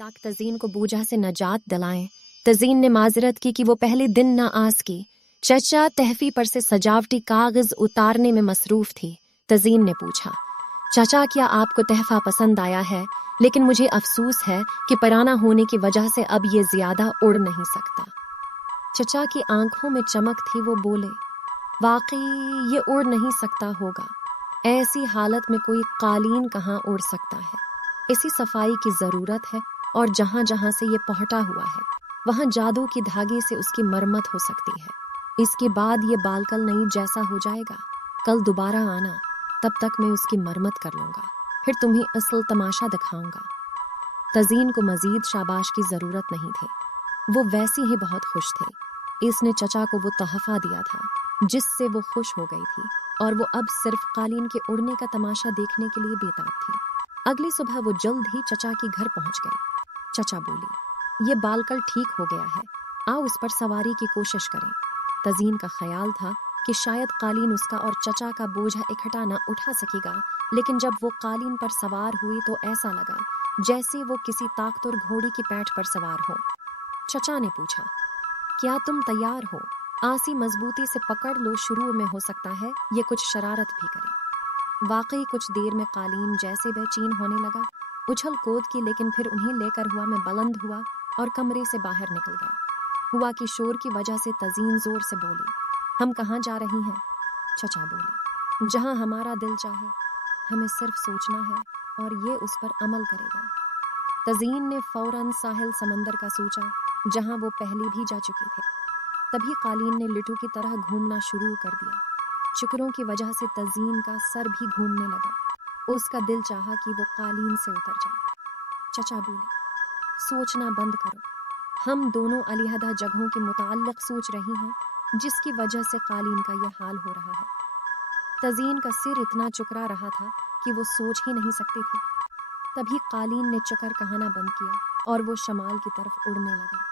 ताकि तज़ीन को बूझा से नजात दिलाएं। तज़ीन ने माजरत की कि वो पहले दिन न आस की। चचा तहफी पर से सजावटी कागज उतारने में मसरूफ थी। तज़ीन ने पूछा, चाचा क्या आपको तहफा पसंद आया है? लेकिन मुझे अफसोस है कि पुराना होने की वजह से अब ये ज्यादा उड़ नहीं सकता। चचा की आंखों में चमक थी। वो बोले, वाकई ये उड़ नहीं सकता होगा। ऐसी हालत में कोई कालीन कहाँ उड़ सकता है? इसी सफाई की जरूरत है और जहां जहां से ये पहुंचा हुआ है वहां जादू की धागे से उसकी मरम्मत हो सकती है। इसके बाद ये बालकल नई जैसा हो जाएगा। कल दोबारा आना, तब तक मैं उसकी मरम्मत कर लूंगा, फिर तुम्हें असल तमाशा दिखाऊंगा। तज़ीन को मजीद शाबाश की जरूरत नहीं थी। वो वैसे ही बहुत खुश थे। इसने चचा को वो तोहफा दिया था जिससे वो खुश हो गई थी और वो अब सिर्फ कालीन के उड़ने का तमाशा देखने के लिए बेताब थी। अगली सुबह वो जल्द ही चचा के घर पहुंच गई। चचा बोली, ये बालकल ठीक हो गया है, आओ उस पर सवारी की कोशिश करें। तज़ीन का ख्याल था कि शायद कालीन उसका और चचा का बोझा इकट्ठा न उठा सकेगा, लेकिन जब वो कालीन पर सवार हुई तो ऐसा लगा जैसे वो किसी ताकतवर घोड़ी की पैठ पर सवार हो। चचा ने पूछा, क्या तुम तैयार हो? आसी मजबूती से पकड़ लो, शुरू में हो सकता है ये कुछ शरारत भी करे। वाकई कुछ देर में कालीन जैसे बेचैन होने लगा, उछल कूद की, लेकिन फिर उन्हें लेकर हुआ में बुलंद हुआ और कमरे से बाहर निकल गया। हुआ कि शोर की वजह से तज़ीन जोर से बोली, हम कहाँ जा रही हैं? चचा बोले, जहाँ हमारा दिल चाहे, हमें सिर्फ सोचना है और ये उस पर अमल करेगा। तज़ीन ने फौरन साहिल समंदर का सोचा जहाँ वो पहले भी जा चुके थे। तभी कालीन ने लिट्टू की तरह घूमना शुरू कर दिया। चक्करों की वजह से तज़ीन का सर भी घूमने लगा। उसका दिल चाहा कि वो कालीन से उतर जाए। चचा बोले, सोचना बंद करो, हम दोनों अलहदा जगहों के मुताल्लिक सोच रही हैं जिसकी वजह से कालीन का यह हाल हो रहा है। तज़ीन का सिर इतना चुकरा रहा था कि वो सोच ही नहीं सकती थी। तभी कालीन ने चक्कर कहाना बंद किया और वो शमाल की तरफ उड़ने लगा।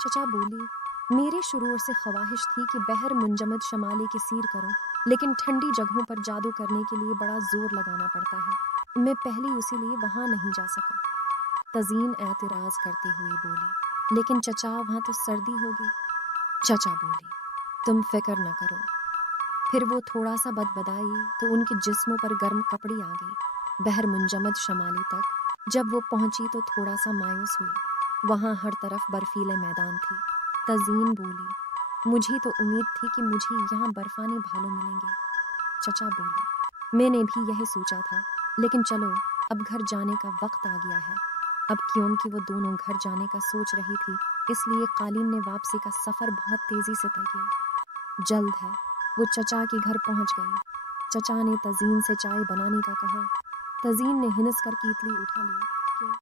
चचा बोली, मेरे शुरू से ख्वाहिश थी कि बहर मुंजमद शमाले की सीर करूं, लेकिन ठंडी जगहों पर जादू करने के लिए बड़ा जोर लगाना पड़ता है। मैं पहले उसी लिए वहां नहीं जा सका। तज़ीन एतराज करती हुई बोली, लेकिन चचा वहां तो सर्दी होगी। चचा बोली, तुम फिक्र न करो। फिर वो थोड़ा सा बदबदाई तो उनके जिस्मों पर गर्म कपड़ी आ गई। बहर मुंजमद शमाली तक जब वो पहुंची तो थोड़ा सा मायूस हुई। वहां हर तरफ बर्फीले मैदान थे। तज़ीन बोली, मुझे तो उम्मीद थी कि मुझे यहाँ बर्फानी भालू मिलेंगे। चचा बोली, मैंने भी यही सोचा था, लेकिन चलो अब घर जाने का वक्त आ गया है। अब क्योंकि वो दोनों घर जाने का सोच रही थी, इसलिए कालीन ने वापसी का सफर बहुत तेजी से तय किया। जल्द है वो चचा के घर पहुंच गई। चचा ने तज़ीन से चाय बनाने का कहा। तज़ीन ने हिनस कर कीतली उठा ली